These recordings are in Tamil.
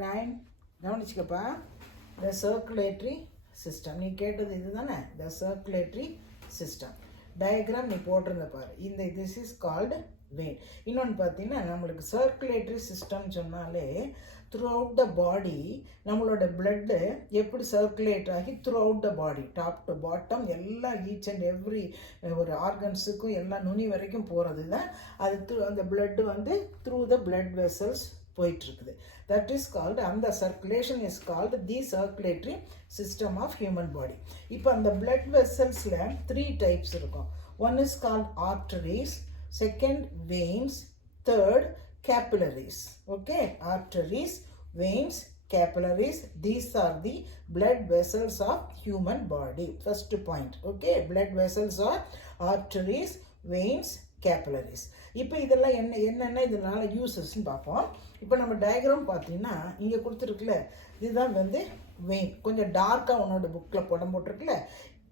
ரைன் கவனிச்சுக்கப்பா. த சர்க்குலேட்டரி சிஸ்டம் நீ கேட்டது இது தானே, த சர்க்குலேட்டரி சிஸ்டம். டயக்ராம் நீ போட்டிருந்த பாரு. இந்த திஸ் இஸ் கால்டு வெயின். இன்னொன்று பார்த்தீங்கன்னா நம்மளுக்கு சர்க்குலேட்டரி சிஸ்டம் சொன்னாலே த்ரூ அவுட் த பாடி நம்மளோட பிளட்டு எப்படி சர்க்குலேட் ஆகி through out the body top to bottom எல்லா ஈச் அண்ட் எவ்ரி ஒரு ஆர்கன்ஸுக்கும் எல்லா நுனி வரைக்கும் போகிறது தான் அது. அந்த பிளட்டு வந்து த்ரூ த பிளட் வெசல்ஸ் போயிட்டுருக்குது. தட் இஸ் கால்டு, அந்த circulation is called the circulatory system of human body. இப்போ அந்த பிளட் வெசல்ஸில் 3 டைப்ஸ் இருக்கும். One is called arteries, second veins, third capillaries. Okay, arteries, veins, capillaries, these are the blood vessels of human body. First point. Okay, blood vessels are arteries, veins, capillaries. இப்போ இதெல்லாம் என்னென்ன இதனால யூசஸ்ன்னு பார்ப்போம். இப்போ நம்ம டயக்ராம் பார்த்தீங்கன்னா இங்கே கொடுத்துருக்குல்ல, இதுதான் வந்து வெயின். கொஞ்சம் டார்க்காக உன்னோட புக்கில் படம் போட்டிருக்குல்ல,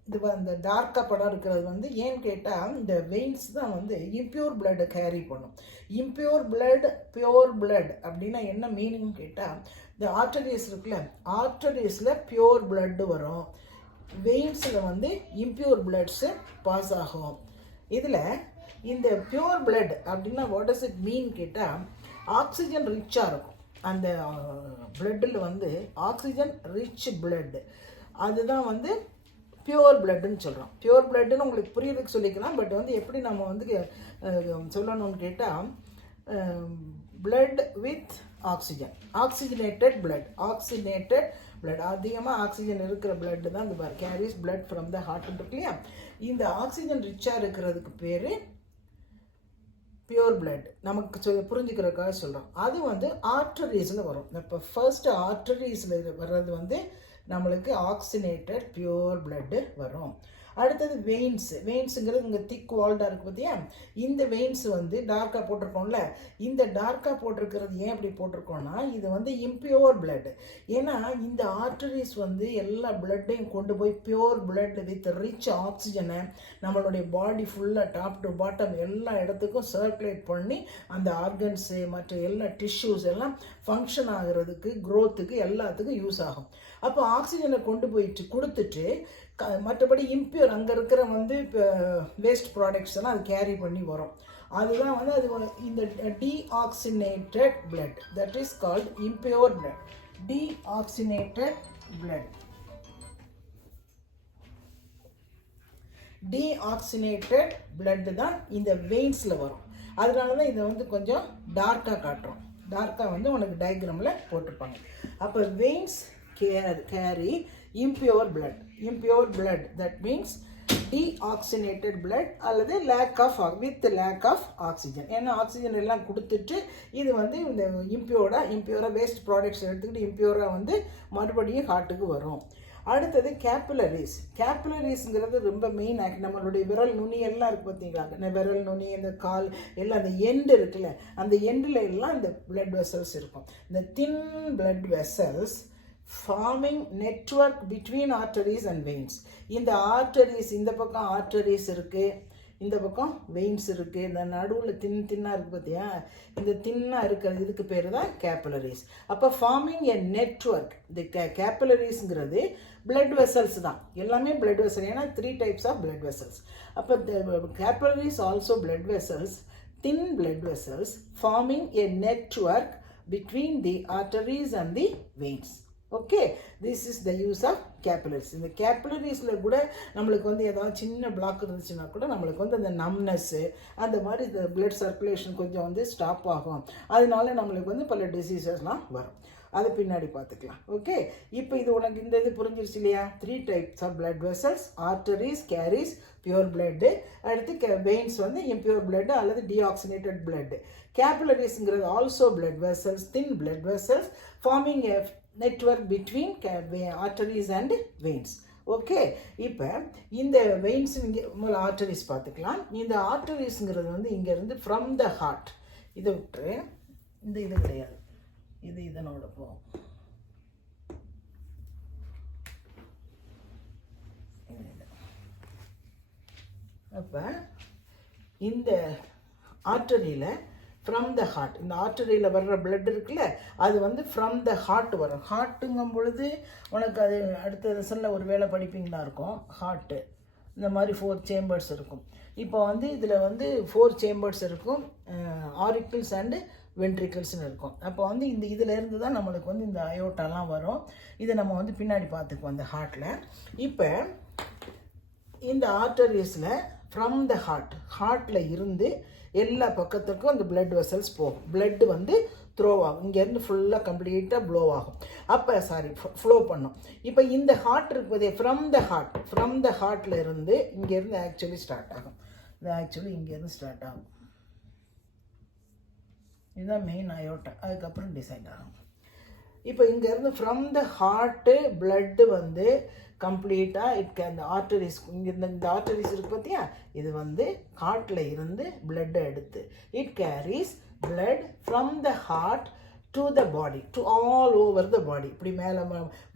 இது அந்த டார்க்காக படம் இருக்கிறது வந்து ஏன்னு கேட்டால் இந்த வெயின்ஸ் தான் வந்து இம்பியூர் பிளட்டை கேரி பண்ணும். இம்பியூர் பிளட், பியூர் பிளட் அப்படின்னா என்ன மீனிங் கேட்டால், இந்த ஆர்டரிஸ் இருக்குல்ல, ஆர்டரிஸில் பியூர் பிளட்டு வரும், வெயின்ஸில் வந்து இம்பியூர் பிளட்ஸு பாஸ் ஆகும். இதில் இந்த பியூர் பிளட் அப்படின்னா வாட் டஸ் இட் மீன் கேட்டால், ஆக்சிஜன் ரிச்சாக இருக்கும். அந்த பிளட்டில் வந்து ஆக்சிஜன் ரிச் பிளட், அதுதான் வந்து பியூர் பிளட்டுன்னு சொல்கிறோம். பியூர் பிளட்டுன்னு உங்களுக்கு புரியறதுக்கு சொல்லிக்கலாம். பட் வந்து எப்படி நம்ம வந்து சொல்லணும்னு கேட்டால், blood with oxygen, oxygenated blood, oxygenated blood, அதிகமாக ஆக்சிஜன் இருக்கிற பிளட்டு தான் இந்த carries blood from the heart இருக்கு இல்லையா. இந்த ஆக்சிஜன் ரிச்சாக இருக்கிறதுக்கு பேர் பியூர் பிளட். நமக்கு புரிஞ்சுக்கிறதுக்காக சொல்கிறோம். அது வந்து ஆர்டரிஸில் வரும். இப்போ ஃபர்ஸ்ட் ஆர்டரிஸில் வர்றது வந்து நம்மளுக்கு ஆக்சிஜனேட்டட் பியூர் பிளட்டு வரும். அடுத்தது வெயின்ஸ். வெயின்ஸுங்கிறது இங்கே திக் வால்டாக இருக்குது பார்த்தியா, இந்த வெயின்ஸ் வந்து டார்க்காக போட்டிருக்கோம்ல, இந்த டார்க்காக போட்டிருக்கிறது ஏன் அப்படி போட்டிருக்கோன்னா, இது வந்து இம்பியூர் பிளட். ஏன்னா இந்த ஆர்டரிஸ் வந்து எல்லா பிளட்டையும் கொண்டு போய் பியூர் பிளட் வித் ரிச் ஆக்சிஜனை நம்மளுடைய பாடி ஃபுல்லாக டாப் டு பாட்டம் எல்லா இடத்துக்கும் சர்க்குலேட் பண்ணி அந்த ஆர்கன்ஸு மற்ற எல்லா டிஷ்யூஸ் எல்லாம் ஃபங்க்ஷன் ஆகிறதுக்கு, க்ரோத்துக்கு எல்லாத்துக்கும் யூஸ் ஆகும். அப்போ ஆக்சிஜனை கொண்டு போயிட்டு கொடுத்துட்டு மற்றபடி இம்பியூர் அங்கே இருக்கிற வந்து இப்போ வேஸ்ட் ப்ராடக்ட்ஸ் எல்லாம் அது கேரி பண்ணி வரும். அதுதான் வந்து அது இந்த deoxygenated blood, that is called impure blood. Deoxygenated blood, deoxygenated blood தான் இந்த வெயின்ஸில் வரும். அதனால தான் இதை வந்து கொஞ்சம் டார்க்காக காட்டுறோம். டார்க்காக வந்து உனக்கு டயக்ராமில் போட்டிருப்பாங்க. அப்போ veins carry impure blood. Impure blood, that means deoxygenated blood அல்லது lack of oxygen. ஏன்னா ஆக்சிஜன் எல்லாம் கொடுத்துட்டு இது வந்து இந்த இம்பியூரா வேஸ்ட் ப்ராடக்ட்ஸ் எடுத்துக்கிட்டு இம்பியூரா வந்து மறுபடியும் ஹார்ட்டுக்கு வரும். அடுத்தது கேப்பிலரிஸ். கேப்பிலரிஸ்ங்கிறது ரொம்ப மெயின். நம்மளுடைய விரல் நுனி எல்லாம் இருக்குது பார்த்தீங்களா, விரல் நுனி, இந்த கால் எல்லாம், அந்த எண்டு இருக்குல்ல, அந்த எண்டில் எல்லாம் இந்த பிளட் வெசல்ஸ் இருக்கும். இந்த thin blood vessels forming network between arteries and veins. இந்த ஆர்டரிஸ், இந்த பக்கம் ஆர்டரிஸ் இருக்குது, இந்த பக்கம் வெயின்ஸ் இருக்குது, இந்த நடுவில் தின்னாக இருக்குது பார்த்தியா, இந்த தின்னாக இருக்கிறது இதுக்கு பேர் தான் கேப்பிலரிஸ். அப்போ ஃபார்மிங் எ நெட்வொர்க். இந்த கேப்பிலரிஸ்ங்கிறது பிளட் வெசல்ஸ் தான், எல்லாமே பிளட் வெசல். ஏன்னா 3 டைப்ஸ் ஆஃப் பிளட் வெசல்ஸ். அப்போ capillaries also blood vessels, thin blood vessels forming a network between the arteries and the veins. Okay, this is the use of capillaries. இந்த கேப்பிலரிஸில் கூட நம்மளுக்கு வந்து ஏதாவது சின்ன பிளாக் இருந்துச்சுன்னா கூட நம்மளுக்கு வந்து அந்த நம்னஸ்ஸு அந்த மாதிரி இந்த பிளட் சர்க்குலேஷன் கொஞ்சம் வந்து ஸ்டாப் ஆகும். அதனால நம்மளுக்கு வந்து பல டிசீசஸ்லாம் வரும். அது பின்னாடி பார்த்துக்கலாம். ஓகே, இப்போ இது உனக்கு இந்த இது புரிஞ்சிருச்சு இல்லையா? 3 types of blood vessels. Arteries carries pure blood, அடுத்து வெயின்ஸ் வந்து இம்பியூர் பிளட்டு அல்லது டீஆக்சினேட்டட் பிளட்டு. கேப்பிலரிஸ்ங்கிறது also blood vessels, thin blood vessels forming a network between arteries and veins. Okay, இப்போ இந்த வெயின்ஸ் இங்கே முதல்ல ஆர்டரிஸ் பார்த்துக்கலாம். இந்த ஆர்டரிஸ்ங்கிறது வந்து இங்கேருந்து ஃப்ரம் த ஹார்ட், இதை விட்டு இந்த இது கிடையாது, இது இதனோட போகும். அப்போ இந்த ஆர்டரியில் ஃப்ரம் த ஹார்ட். இந்த ஆர்டரியில் வர்ற பிளட் இருக்குல்ல, அது வந்து ஃப்ரம் த ஹார்ட் வரும். ஹார்ட்டுங்கும் பொழுது உனக்கு அது அடுத்த லெசனில் ஒரு வேளை படிப்பீங்களா இருக்கும். ஹார்ட்டு இந்த மாதிரி 4 சேம்பர்ஸ் இருக்கும். இப்போ வந்து இதில் வந்து 4 சேம்பர்ஸ் இருக்கும், ஆரிக்கிள்ஸ் அண்டு வென்ட்ரிக்கிள்ஸ்னு இருக்கும். அப்போ வந்து இந்த இதிலேருந்து தான் நம்மளுக்கு வந்து இந்த அயோட்டாலாம் வரும். இதை நம்ம வந்து பின்னாடி பார்த்துக்குவோம் அந்த ஹார்ட்டில். இப்போ இந்த ஆர்டரிஸில் ஃப்ரம் த ஹார்ட்டில் இருந்து எல்லா பக்கத்துக்கும் அந்த பிளட் வெசல்ஸ் போகும். பிளட்டு வந்து த்ரோ ஆகும், இங்கேருந்து ஃபுல்லாக கம்ப்ளீட்டாக ப்ளோ ஆகும். அப்போ ஃப்ளோ பண்ணும். இப்போ இந்த ஹார்ட் இருக்குதே, ஃப்ரம் த ஹார்ட்டில் இருந்து இங்கேருந்து ஆக்சுவலி ஸ்டார்ட் ஆகும். இது ஆக்சுவலி இங்கேருந்து ஸ்டார்ட் ஆகும். இதுதான் மெயின் அயோட்டா. அதுக்கப்புறம் டிசைட் ஆகும். இப்போ இங்கேருந்து ஃப்ரம் த ஹார்ட்டு பிளட்டு வந்து கம்ப்ளீட்டாக அந்த ஆர்டரிஸ், இங்கே இந்த ஆர்டரிஸ் இருக்குது பார்த்தியா, இது வந்து ஹார்ட்டில் இருந்து பிளட்டை எடுத்து it carries blood from the heart to the body, to all over the body. இப்படி மேலே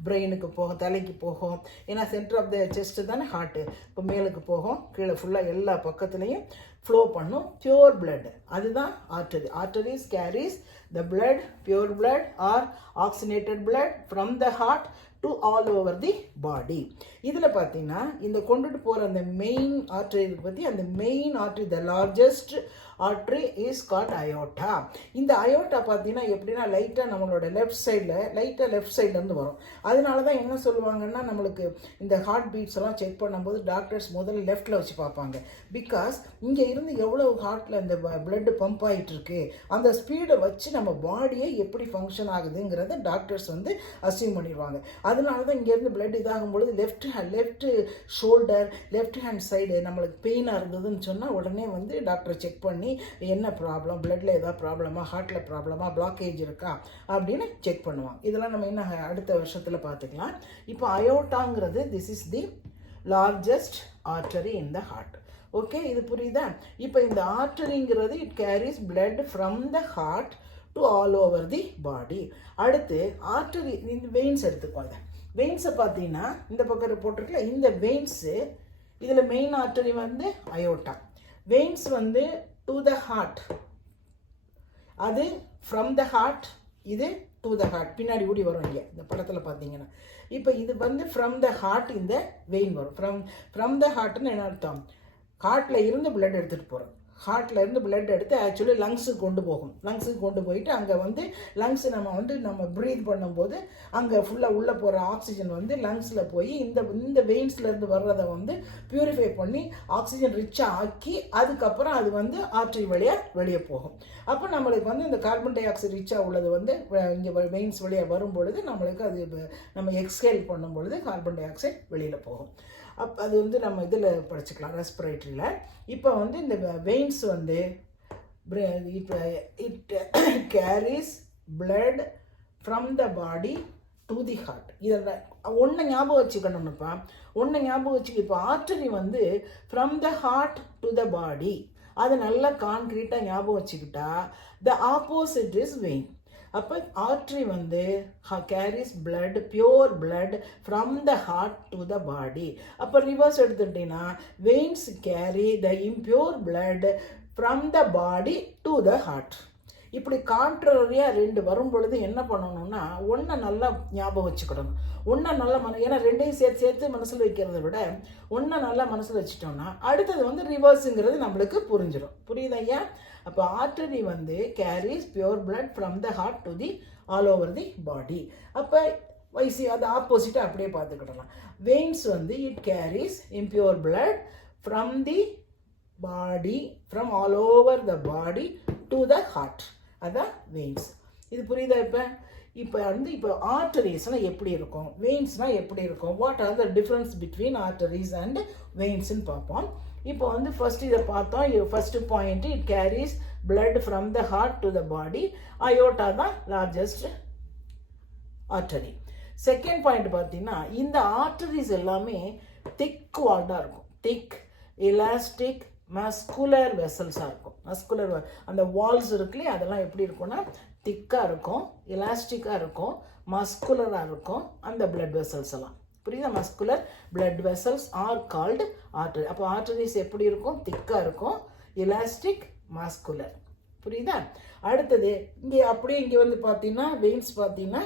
பிரெயினுக்கு போகும், தலைக்கு போகும். ஏன்னா சென்டர் ஆஃப் த செஸ்ட் தானே ஹார்ட்டு. இப்போ மேலுக்கு போகும், கீழே ஃபுல்லாக எல்லா பக்கத்துலேயும் ஃப்ளோ பண்ணும் பியூர் பிளட். அதுதான் artery. Arteries carries the blood, pure blood or oxygenated blood from the heart to all over the body. இதில் பார்த்தீங்கன்னா இந்த கொண்டுட்டு போகிற அந்த மெயின் ஆர்டரி பற்றி, அந்த main artery, the largest artery is called aorta. இந்த அயோட்டா பார்த்தீங்கன்னா எப்படின்னா லைட்டாக நம்மளோட லெஃப்ட் சைட்லேருந்து வரும். அதனால தான் என்ன சொல்லுவாங்கன்னா, நம்மளுக்கு இந்த ஹார்ட் பீட்ஸ் எல்லாம் செக் பண்ணும்போது டாக்டர்ஸ் முதல்ல லெஃப்டில் வச்சு பார்ப்பாங்க. பிகாஸ் இங்கே இருந்து எவ்வளோ ஹார்ட்டில் இந்த பிளட்டு பம்ப் ஆகிட்டு இருக்கு, அந்த ஸ்பீடை வச்சு நம்ம பாடியை எப்படி ஃபங்க்ஷன் ஆகுதுங்கிறத டாக்டர்ஸ் வந்து அசியூம் பண்ணிடுவாங்க. அதனால தான் இங்கேருந்து பிளட் இதாகும் பொழுது left shoulder, left hand side நம்மளுக்கு பெயினாக இருந்ததுன்னு சொன்னால் உடனே வந்து டாக்டர் செக் பண்ணி என்ன ப்ராப்ளம், பிளட்டில் ஏதாவது ப்ராப்ளமா, ஹார்ட்டில் ப்ராப்ளமா, பிளாக்கேஜ் இருக்கா அப்படின்னு செக் பண்ணுவாங்க. இதெல்லாம் நம்ம என்ன அடுத்த வருஷத்தில் பார்த்துக்கலாம். இப்போ அயோட்டாங்கிறது this is the largest artery in the heart. Okay, இது புரியுதா? இப்போ இந்த ஆர்டரிங்கிறது it carries blood from the heart to all over the body. அடுத்து ஆர்டரி, இந்த வெயின்ஸ் எடுத்துக்கோங்க. வெயின்ஸை பார்த்தீங்கன்னா இந்த பக்கம் போட்டிருக்கல, இந்த வெயின்ஸு இதில் மெயின் ஆர்டரி வந்து அயோட்டா. வெயின்ஸ் வந்து டு த ஹார்ட், அது ஃப்ரம் த ஹார்ட், இது டு த ஹார்ட். பின்னாடி ஊடி வரும் இங்கே இந்த படத்தில் பார்த்தீங்கன்னா. இப்போ இது வந்து ஃப்ரம் த ஹார்ட் இந்த வெயின் வரும். ஃப்ரம் த ஹார்ட்னு என்ன அர்த்தம்? ஹார்ட்டில் இருந்து பிளட் எடுத்துகிட்டு போகிறோம். ஹார்ட்டில் இருந்து பிளட் எடுத்து ஆக்சுவலி லங்ஸுக்கு கொண்டு போகும். லங்ஸுக்கு கொண்டு போயிட்டு அங்கே வந்து லங்ஸ் நம்ம ப்ரீத் பண்ணும்போது அங்கே ஃபுல்லாக உள்ளே போகிற ஆக்சிஜன் வந்து லங்ஸில் போய் இந்த வெயின்ஸ்லேருந்து வர்றதை வந்து பியூரிஃபை பண்ணி ஆக்சிஜன் ரிச்சாக ஆக்கி அதுக்கப்புறம் அது வந்து ஆர்டரி வழியாக வெளியே போகும். அப்போ நம்மளுக்கு வந்து இந்த கார்பன் டை ஆக்சைடு ரிச்சாக உள்ளது வந்து இங்கே வெயின்ஸ் வழியாக வரும் பொழுது நம்மளுக்கு அது நம்ம எக்ஸ்ஹேல் பண்ணும் பொழுது கார்பன் டை ஆக்சைடு வெளியில் போகும். அது வந்து நம்ம இதில் படிச்சுக்கலாம் ரெஸ்பிரேட்டரியில். இப்போ வந்து இந்த வெயின்ஸ் வந்து இப்போ it carries blood from the body to the heart. இதில் ஒன்று ஞாபகம் வச்சுக்கணும்னுப்பா, இப்போ ஆர்டரி வந்து from the heart to the body, அதை நல்லா கான்க்ரீட்டாக ஞாபகம் வச்சுக்கிட்டா த ஆப்போசிட் இஸ் வெயின். அப்போ ஆர்டரி வந்து carries blood, pure blood from the heart to the body. அப்போ ரிவர்ஸ் எடுத்துட்டிங்கன்னா veins carry the impure blood from the body to the heart. இப்படி கான்ட்ரரியாக ரெண்டு வரும் பொழுது என்ன பண்ணணும்னா, ஒன்றை நல்லா ஞாபகம் வச்சுக்கிடணும். ஒன்றை நல்லா ஏன்னா ரெண்டையும் சேர்த்து மனசில் வைக்கிறத விட ஒன்றை நல்லா மனசில் வச்சுட்டோம்னா அடுத்தது வந்து ரிவர்ஸுங்கிறது நம்மளுக்கு புரிஞ்சிடும். புரியுது ஐயா? அப்போ ஆர்டரி வந்து carries pure blood from the heart to the all over the body. அப்போ வயசு அது ஆப்போசிட்டாக அப்படியே பார்த்துக்கிடலாம். வெயின்ஸ் வந்து it carries impure blood from the body, from all over the body to the heart. அதான் வெயின்ஸ். இது புரியுதா? இப்போ ஆர்டரிஸ்னால் எப்படி இருக்கும், வெயின்ஸ்னால் எப்படி இருக்கும், what are the difference between arteries and வெயின்ஸ்ன்னு பார்ப்போம். இப்போ வந்து ஃபர்ஸ்ட் இதை பார்த்தோம். First point it carries blood from the heart to the body. Aorta தான் லார்ஜஸ்ட் ஆர்டரி. செகண்ட் பாயிண்ட் பார்த்தீங்கன்னா இந்த ஆர்டரிஸ் எல்லாமே திக் வால்டாக இருக்கும். திக் எலாஸ்டிக் மஸ்குலர் வெசல்ஸாக இருக்கும். அந்த வால்ஸ் இருக்குல்லையே அதெல்லாம் எப்படி இருக்கும்னா திக்காக இருக்கும், எலாஸ்டிக்காக இருக்கும், மஸ்குலராக இருக்கும் அந்த பிளட் வெசல்ஸ் எல்லாம். புரியுதா? Muscular blood vessels are called artery. அப்போ ஆர்டரிஸ் எப்படி இருக்கும்? திக்காக இருக்கும், எலாஸ்டிக், மஸ்குலர். புரியுதா? அடுத்தது இங்கே அப்படியே இங்கே வந்து பார்த்தீங்கன்னா வெயின்ஸ் பார்த்தீங்கன்னா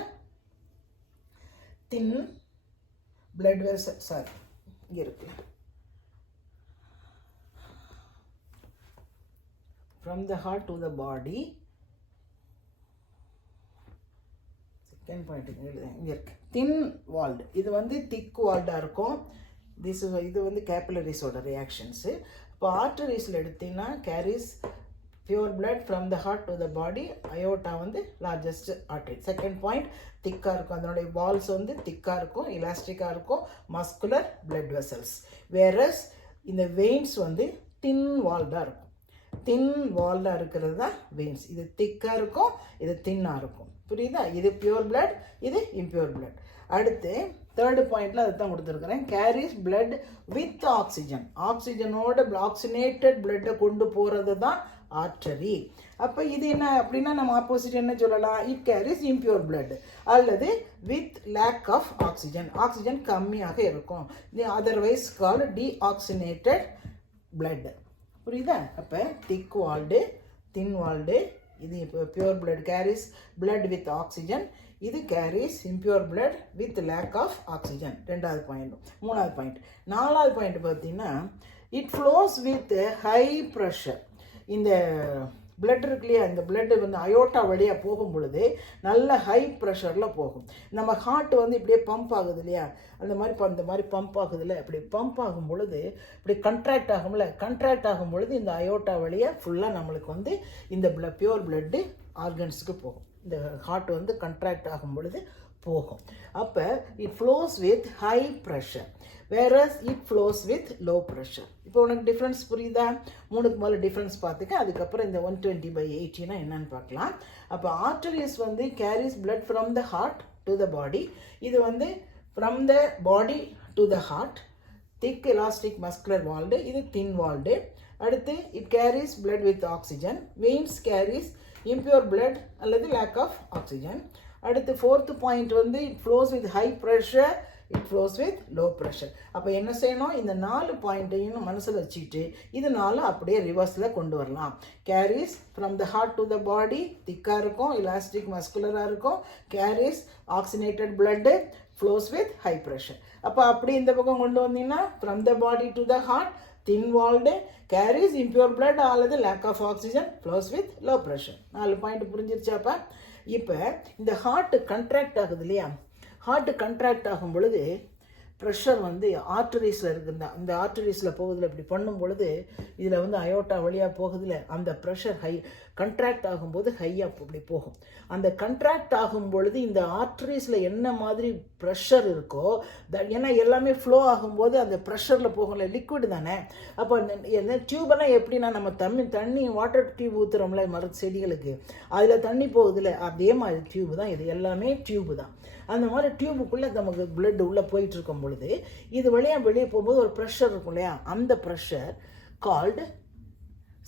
தின் பிளட் வெசல், சாரி இங்கே இருக்குல்ல, from the heart to the body. Second point இங்கே இருக்கு, தின் வால்டு. இது வந்து திக் வால்டாக இருக்கும். இது வந்து கேபிலரிஸோட ரியாக்ஷன்ஸு. இப்போ ஆர்டரிஸில் எடுத்தீங்கன்னா carries pure blood from the heart to the body. Aorta வந்து லார்ஜஸ்ட் ஆர்டரி. செகண்ட் பாயிண்ட் திக்காக இருக்கும், அதனுடைய வால்ஸ் வந்து திக்காக இருக்கும், இலாஸ்டிக்காக இருக்கும், மஸ்குலர் பிளட் வெசல்ஸ். வேரஸ் இந்த வெயின்ஸ் வந்து தின் வால்டாக இருக்கும். தின் வால்டாக இருக்கிறது தான் வெயின்ஸ். இது திக்காக இருக்கும், இது தின்னாக இருக்கும். புரியுதா? இது பியூர் பிளட், இது இம்பியூர் பிளட். அடுத்து தேர்டு பாயிண்டில் அதை தான் கொடுத்துருக்குறேன். Carries blood with oxygen. ஆக்சிஜனோட ஆக்சினேட்டட் பிளட்டை கொண்டு போகிறது தான் ஆர்டரி. அப்போ இது என்ன அப்படின்னா நம்ம ஆப்போசிட் என்ன சொல்லலாம்? இட் கேரிஸ் இம்பியூர் பிளட் அல்லது with lack of oxygen. Oxygen கம்மியாக இருக்கும். இது அதர்வைஸ் கால்டு டீஆக்சினேட்டட் பிளட். புரியுதா? அப்போ திக் வால்டு, தின் வால்டு, இது இப்போ pure blood carries blood with oxygen. இது carries impure blood with lack of oxygen. ரெண்டாவது பாயிண்ட். மூணாவது பாயிண்ட். நாலாவது பாயிண்ட் பார்த்தீங்கன்னா it flows with high pressure. இந்த பிளட் இருக்கு இல்லையா, இந்த பிளட்டு வந்து அயோட்டா வழியாக போகும் பொழுது நல்ல ஹை ப்ரெஷரில் போகும். நம்ம ஹார்ட் வந்து இப்படியே பம்ப் ஆகுது இல்லையா, அந்த மாதிரி பம்ப் ஆகுதுல்ல, இப்படி பம்ப் ஆகும் பொழுது இப்படி கண்ட்ராக்ட் ஆகும்ல, கண்ட்ராக்ட் ஆகும் பொழுது இந்த அயோட்டா வழியாக ஃபுல்லாக நம்மளுக்கு வந்து இந்த பியூர் பிளட்டு ஆர்கன்ஸுக்கு போகும். இந்த ஹார்ட் வந்து கண்ட்ராக்ட் ஆகும் பொழுது போகும். அப்போ it flows with high pressure, whereas it flows with low pressure. இப்போ உனக்கு டிஃப்ரென்ஸ் புரியுதா? மூணுக்கு மேலே டிஃப்ரென்ஸ் பார்த்துக்க. அதுக்கப்புறம் இந்த 120/80 என்னன்னு பார்க்கலாம். அப்போ ஆர்டரிஸ் வந்து carries blood from the heart to the body. இது வந்து from the body to the heart, thick elastic muscular walled. இது தின் வால்டு. அடுத்து it carries blood with oxygen. Veins carries impure blood அல்லது லேக் ஆஃப் ஆக்சிஜன். அடுத்து ஃபோர்த்து பாயிண்ட் வந்து it flows with high pressure, it flows with low pressure. அப்போ என்ன செய்யணும்? இந்த 4 பாயிண்ட்டையும் மனசில் வச்சுட்டு இது 4 அப்படியே ரிவர்ஸில் கொண்டு வரலாம். Carries from the heart to the body, திக்காக இருக்கும், இலாஸ்டிக் மஸ்குலராக இருக்கும். Carries oxygenated blood, flows with high pressure. அப்போ அப்படி இந்த பக்கம் கொண்டு வந்தீங்கன்னா from the body to the heart, thin walled, carries impure blood அல்லது lack of oxygen, flows with low pressure. 4 point புரிஞ்சிருச்சாப்பா? இப்போ இந்த ஹார்ட் கண்ட்ராக்ட் ஆகுது இல்லையா, ஹார்ட் கண்ட்ராக்ட் ஆகும் பொழுது ப்ரெஷர் வந்து ஆர்டரிஸில் இருக்குதா, இந்த ஆர்டரிஸில் போகுதில்ல, இப்படி பண்ணும் பொழுது இதில் வந்து அயோட்டா வழியாக போகுதில்ல, அந்த ப்ரெஷர் ஹை கண்ட்ராக்ட் ஆகும்போது ஹையாக இப்படி போகும். அந்த கண்ட்ராக்ட் ஆகும் பொழுது இந்த ஆர்டரிஸில் என்ன மாதிரி ப்ரெஷர் இருக்கோ, ஏன்னா எல்லாமே ஃப்ளோ ஆகும்போது அந்த ப்ரெஷரில் போகல, லிக்விட் தானே. அப்போ இந்த டியூபெல்லாம் எப்படின்னா நம்ம தண்ணி வாட்டர் டியூப் ஊற்றுறோம்ல செடிகளுக்கு, அதில் தண்ணி போகுதில்ல, அதே மாதிரி டியூப் தான் இது, எல்லாமே டியூப்பு தான். அந்த மாதிரி டியூபுக்குள்ளே நமக்கு பிளட் உள்ளே போயிட்டு இருக்கும் பொழுது இது வழியாக வெளியே போகும்போது ஒரு ப்ரெஷர் இருக்கும் இல்லையா, அந்த ப்ரெஷர் கால்டு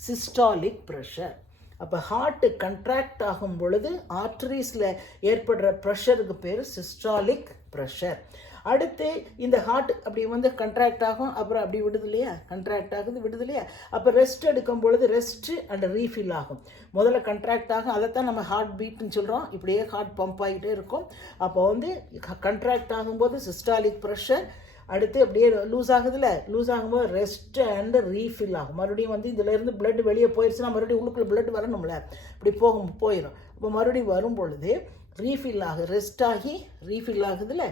சிஸ்டாலிக் ப்ரெஷர். அப்போ ஹார்ட்டு கண்ட்ராக்ட் ஆகும் பொழுது ஆர்டரிஸில் ஏற்படுற ப்ரெஷருக்கு பேர் சிஸ்டாலிக் ப்ரெஷர். அடுத்து இந்த ஹார்ட் அப்படி வந்து கண்ட்ராக்ட் ஆகும், அப்புறம் அப்படி விடுது இல்லையா, கண்ட்ராக்ட் ஆகுது விடுது இல்லையா. அப்போ ரெஸ்ட் எடுக்கும் பொழுது ரெஸ்ட்டு அண்ட் ரீஃபில் ஆகும். முதல்ல கண்ட்ராக்ட் ஆகும், அதைத்தான் நம்ம ஹார்ட் பீட்னு சொல்கிறோம். இப்படியே ஹார்ட் பம்ப் ஆகிட்டே இருக்கும். அப்போ வந்து கண்ட்ராக்ட் ஆகும்போது சிஸ்டாலிக் ப்ரெஷர், அடுத்து அப்படியே லூஸ் ஆகுதுல்ல, லூஸ் ஆகும்போது ரெஸ்ட் அண்ட் ரீஃபில் ஆகும். மறுபடியும் வந்து இதிலேருந்து பிளட் வெளியே போயிடுச்சுன்னா மறுபடியும் உள்ளுக்குள்ளே பிளட் வரணும்ல, இப்படி போயிடும். அப்போ மறுபடியும் வரும் பொழுது ரீஃபில் ஆகும், ரெஸ்ட் ஆகி ரீஃபில் ஆகுதுல்ல,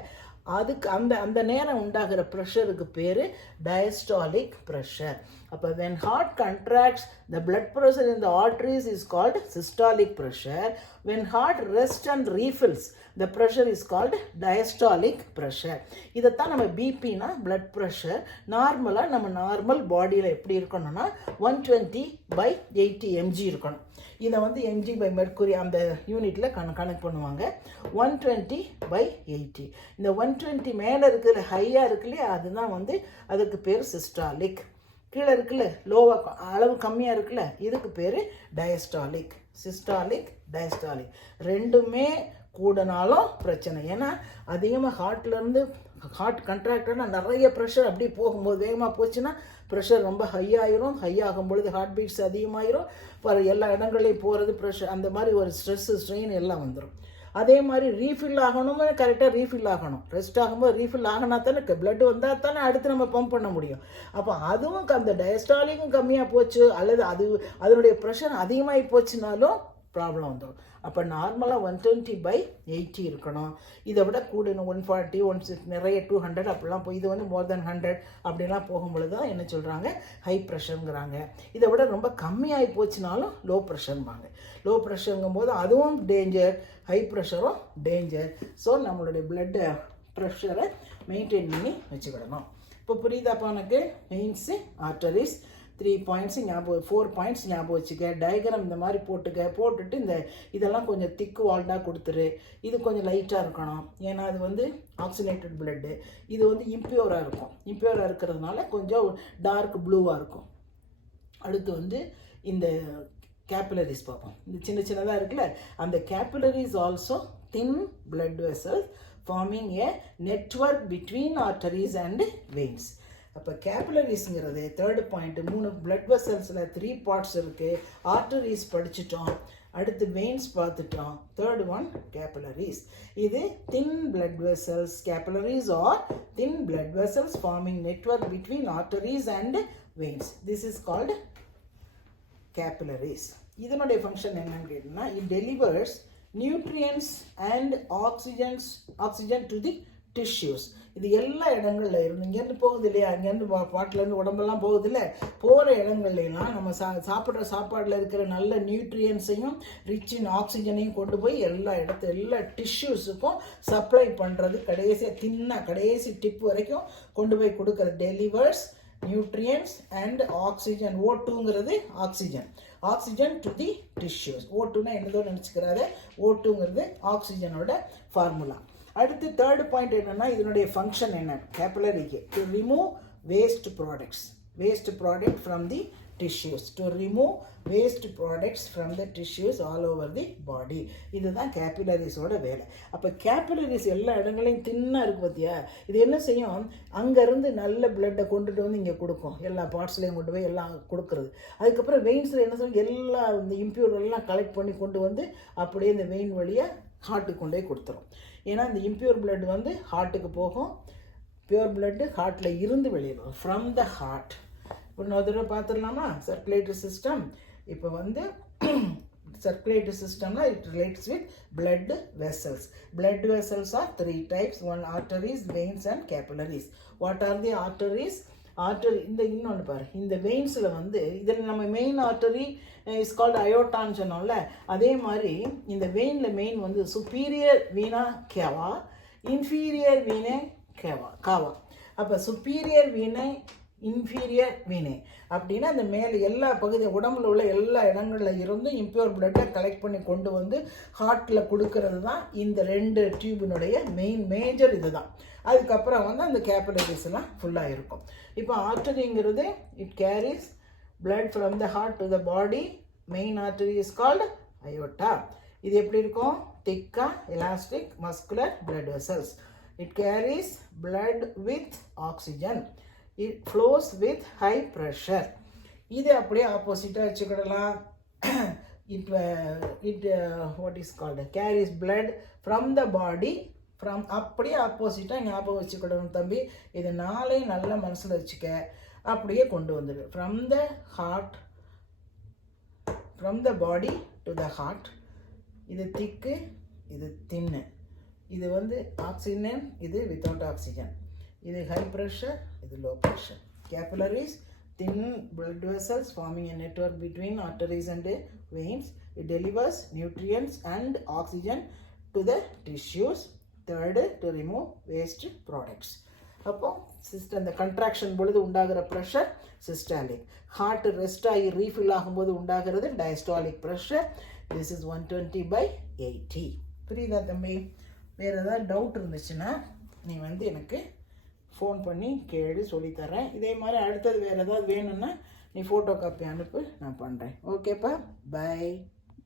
அதுக்கு அந்த நேரம் உண்டாகிற ப்ரெஷருக்கு பேர் டயஸ்டாலிக் ப்ரெஷர். அப்போ when heart contracts, the blood pressure in the arteries is called systolic pressure. When heart rests and refills, the pressure is called diastolic pressure. இதைத்தான் நம்ம பிபினா blood pressure நார்மலாக நம்ம நார்மல் பாடியில் எப்படி இருக்கணும்னா 120/80 mg இருக்கணும். இதை வந்து mg/mercury அந்த யூனிட்டில் கணக்கு பண்ணுவாங்க. 120/80. இந்த 120 மேலே இருக்கிற ஹையாக இருக்கு இல்லையா, அதுதான் வந்து அதுக்கு பேர் சிஸ்டாலிக். கீழே இருக்குல்ல லோவாக அளவு கம்மியாக இருக்குல்ல, இதுக்கு பேர் டயஸ்டாலிக். சிஸ்டாலிக், டயஸ்டாலிக் ரெண்டுமே கூடனாலும் பிரச்சனை. ஏன்னா அதிகமாக ஹார்ட்லேருந்து ஹார்ட் கண்ட்ராக்டர்னா நிறைய ப்ரெஷர் அப்படி போகும்போது வேகமாக போச்சுன்னா ப்ரெஷர் ரொம்ப ஹை ஆயிரும். ஹை ஆகும் பொழுது ஹார்ட் பீட்ஸ் அதிகமாயிரும். எல்லா இடங்களையும் போகிறது ப்ரெஷர், அந்த மாதிரி ஒரு ஸ்ட்ரெஸ்ஸு ஸ்ட்ரெயின் எல்லாம் வந்துடும். அதே மாதிரி ரீஃபில் ஆகணுமே, கரெக்டாக ரீஃபில் ஆகணும். ரெஸ்ட் ஆகும்போது ரீஃபில் ஆகினா தானே பிளட் வந்தால் தானே அடுத்து நம்ம பம்ப் பண்ண முடியும். அப்போ அதுவும் அந்த டயஸ்டாலிக்கும் கம்மியாக போச்சு அல்லது அதனுடைய ப்ரெஷர் அதிகமாகி போச்சுனாலும் ப்ராப்ளம் வந்துடும். அப்போ நார்மலாக 120/80 இருக்கணும். இதை விட கூட 140, 160, நிறைய 200 அப்படிலாம் போய் இது வந்து மோர் தென் 100 அப்படிலாம் போகும்பொழுது தான் என்ன சொல்கிறாங்க, ஹை ப்ரெஷருங்கிறாங்க. இதை விட ரொம்ப கம்மியாகி போச்சுனாலும் லோ ப்ரெஷருங்காங்க. லோ ப்ரெஷருங்கும் போது அதுவும் டேஞ்சர், ஹை ப்ரெஷரும் டேஞ்சர். ஸோ நம்மளுடைய பிளட் ப்ரெஷரை மெயின்டைன் பண்ணி வச்சுக்கிடணும். இப்போ புரியுதாப்பா உனக்கு? வெயின்ஸு, ஆர்டரிஸ், 3 பாயிண்ட்ஸு ஞாபகம், 4 பாயிண்ட்ஸ் ஞாபகம் வச்சுக்க. டயக்ராம் இந்த மாதிரி போட்டுட்டு இதெல்லாம் கொஞ்சம் திக்கு வால்டாக கொடுத்துரு. இது கொஞ்சம் லைட்டாக இருக்கணும், ஏன்னா அது வந்து ஆக்சினேட்டட் பிளட்டு. இது வந்து இம்பியூராக இருக்கும். இம்பியூராக இருக்கிறதுனால கொஞ்சம் டார்க் ப்ளூவாக இருக்கும். அடுத்து வந்து இந்த கேபிலரிஸ் பார்ப்போம். இந்த சின்னதாக இருக்குல்ல, அந்த capillaries also thin blood vessels forming a network between arteries and veins. அப்போ கேபிலரிஸ்ங்கிறது தேர்டு பாயிண்ட். 3 பிளட் வெசல்ஸில் 3 பார்ட்ஸ் இருக்குது. ஆர்டரிஸ் படிச்சுட்டோம், அடுத்து வெயின்ஸ் பார்த்துட்டோம். Third one capillaries. இது thin blood vessels. Capillaries are thin blood vessels forming network between arteries and veins. This is called capillaries. இதனுடைய ஃபங்க்ஷன் என்னன்னு கேட்டிங்கன்னா, it delivers nutrients and oxygen to the tissues. இது எல்லா இடங்கள்ல இருந்து இங்கேருந்து போகுது இல்லையா, இங்கேருந்து பாட்டிலேருந்து உடம்பெல்லாம் போகுது இல்லை, போகிற இடங்கள்லாம் நம்ம சாப்பிட்ற சாப்பாட்டில் இருக்கிற நல்ல நியூட்ரியன்ஸையும் ரிச் இன் ஆக்சிஜனையும் கொண்டு போய் எல்லா டிஷ்யூஸுக்கும் சப்ளை பண்ணுறது. கடைசி டிப் வரைக்கும் கொண்டு போய் கொடுக்குறது. Delivers nutrients and oxygen. O2ங்கிறது ஆக்சிஜன் டு தி டிஷ்யூஸ். O2னா என்னதோ நினச்சிக்கிறாரு, O2ங்கிறது ஆக்சிஜனோட ஃபார்முலா. அடுத்து தேர்ட் பாயிண்ட் என்னன்னா, இதனுடைய ஃபங்க்ஷன் என்ன கேபிலரிக்கு, to remove waste product from the tissues, to remove waste products from the tissues all over the body. இதுதான் கேபிலரிஸோட வேலை. அப்போ கேபிலரிஸ் எல்லா இடங்களையும் தின்னாக இருக்கு பார்த்தியா, இது என்ன செய்யும், அங்கேருந்து நல்ல பிளட்டை கொண்டுட்டு வந்து இங்கே கொடுக்கும். எல்லா பார்ட்ஸ்லையும் கொண்டு போய் எல்லாம் கொடுக்குறது. அதுக்கப்புறம் வெயின்ஸில் என்ன செய்யும், எல்லா இந்த இம்ப்யூர் எல்லாம் கலெக்ட் பண்ணி கொண்டு வந்து அப்படியே இந்த வெயின் வழியாக ஹார்ட்டுக்கு கொண்டு போய் கொடுத்துரும். ஏன்னா இந்த இம்ப்யூர் பிளட் வந்து ஹார்ட்டுக்கு போகும், பியூர் பிளட்டு ஹார்ட்டில் இருந்து வெளியே வரும், ஃப்ரம் த ஹார்ட். இன்னொரு தடவை பார்த்துடலாமா? Circulatory system. இப்போ வந்து சர்க்குலேட்டரி சிஸ்டம்னா it relates with blood vessels. Blood vessels are 3 types. One arteries, veins and capillaries. What are the arteries? இன்னொன்று பாரு, இந்த வெயின்ஸில் வந்து இதில் நம்ம மெயின் ஆர்டரி இஸ் கால்டு அயோட்டான்னு சொன்னோம்ல, அதே மாதிரி இந்த வெயினில் மெயின் வந்து சுப்பீரியர் வீனா கேவா, இன்ஃபீரியர் வீனே காவா. அப்போ சுப்பீரியர் வீனை, இன்ஃபீரியர் வீனே அப்படின்னா அந்த மேலே எல்லா பகுதி உடம்புல உள்ள எல்லா இடங்களில் இருந்து இம்ப்யூர் பிளட்டை கலெக்ட் பண்ணி கொண்டு வந்து ஹார்ட்டில் கொடுக்கறது தான் இந்த 2 டியூபினுடைய மேஜர் இது தான். அதுக்கப்புறம் வந்து அந்த கேபிலரிஸ் எல்லாம் ஃபுல்லாக இருக்கும். இப்போ ஆர்டரிங்கிறது it carries blood from the heart to the body. Main artery is called aorta. இது எப்படி இருக்கும்? thick, elastic, muscular blood vessels. It carries blood with oxygen. It flows with high pressure. இது அப்படியே ஆப்போசிட்டாக வச்சுக்கிடலாம். What is called carries blood from the body, from அப்படியே ஆப்போசிட்டாக ஞாபகம் வச்சுக்கிடணும் தம்பி. இது 4 நல்ல மனசில் வச்சுக்க. அப்படியே கொண்டு வந்துடு. from the body to the heart. இது திக்கு, இது தின்னு. இது வந்து ஆக்சிஜன், இது வித்தவுட் ஆக்சிஜன். இது ஹை ப்ரெஷர், இது low pressure. Capillaries, thin blood vessels forming a network between arteries and veins. It delivers nutrients and oxygen to the tissues. Third, to remove waste products. அப்போ சிஸ்டம் இந்த கண்ட்ராக்ஷன் பொழுது உண்டாகிற ப்ரெஷர் சிஸ்டாலிக். ஹார்ட் ரெஸ்ட் ஆகி ரீஃபில் ஆகும்போது உண்டாகிறது டயஸ்டாலிக் ப்ரெஷர். This is 120/80. புரியுதா தம்பி? வேறு ஏதாவது டவுட் இருந்துச்சுன்னா நீ வந்து எனக்கு ஃபோன் பண்ணி கேடு சொல்லித்தரேன். இதே மாதிரி அடுத்தது வேறு ஏதாவது வேணும்னா நீ ஃபோட்டோ காப்பி அனுப்பு, நான் பண்ணுறேன். ஓகேப்பா, பை.